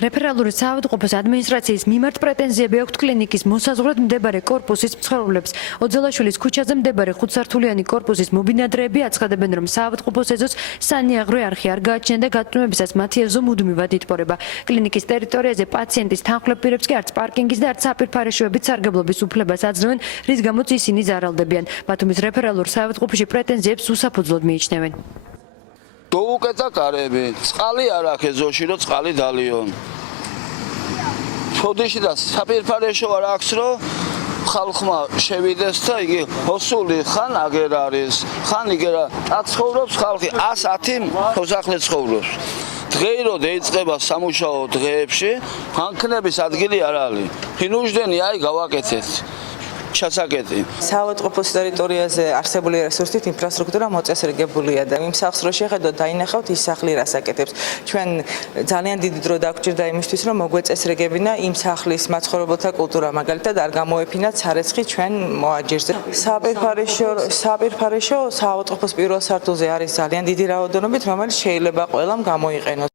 რეფერალური საავადმყოფოს ადმინისტრაციის მიმართ პრეტენზიები აქვთ კლინიკის მოსაზღვრად მდებარე კორპუსის მცხოვრებლებს. ოძელაშვილის ქუჩაზე მდებარე 5-სართულიანი კორპუსის მობინადრეები აცხადებენ, რომ საავადმყოფოს ეზოს სანიაღრე არხი არ გააჩნია და გაწვიმებისას მათი ეზო მუდმივად იტყორება. კლინიკის ტერიტორიაზე პაციენტის თანხმლებ პირებს კი არც პარკინგის და არც საპირფარეშოებით სარგებლობის უფლებას აძლევენ, რის გამოც ისინი ზარალდებიან. ბათუმის რეფერალურ საავადმყოფოში პრეტენზიებს უსაფუძვლოდ მიიჩნევენ. Დოუკეთა კარები, წყალი არ აქვს ეზოში, რომ წყალი დალიონ. ფოდიში და საპირფარეშო არ აქვს, რომ ხალხმა შევიდეს და იგი ჰოსული ხან აგერ არის, ხან იგერა აცხოვრობს ხალხი 110 მოსახლე ცხოვრობს. დღეირო დაიწყება სამუშაო დღეებში, ხანქნების ადგილი არ არის. ფინუჟდენი აი გავაკეთეთ. ჩასაკეტი. საავადმყოფოს ტერიტორიაზე არსებული რესურსით ინფრასტრუქტურა მოწესრიგებულია და იმ სახლს რო შეხედოთ დაინახავთ ის სახლი რას აკეთებს. ჩვენ ძალიან დიდი დრო დაგვჭირდა იმისთვის რომ მოგვეწესრიგებინა იმ სახლის მაცხოვრებელთა კულტურა, მაგალითად არ გამოეფინათ სარეცხი ჩვენ მოაჯირზე. საპირფარეშო საავადმყოფოს პირველ სართულზე არის ძალიან დიდი რაოდენობით, რომელიც შეიძლება ყველამ გამოიყენოს.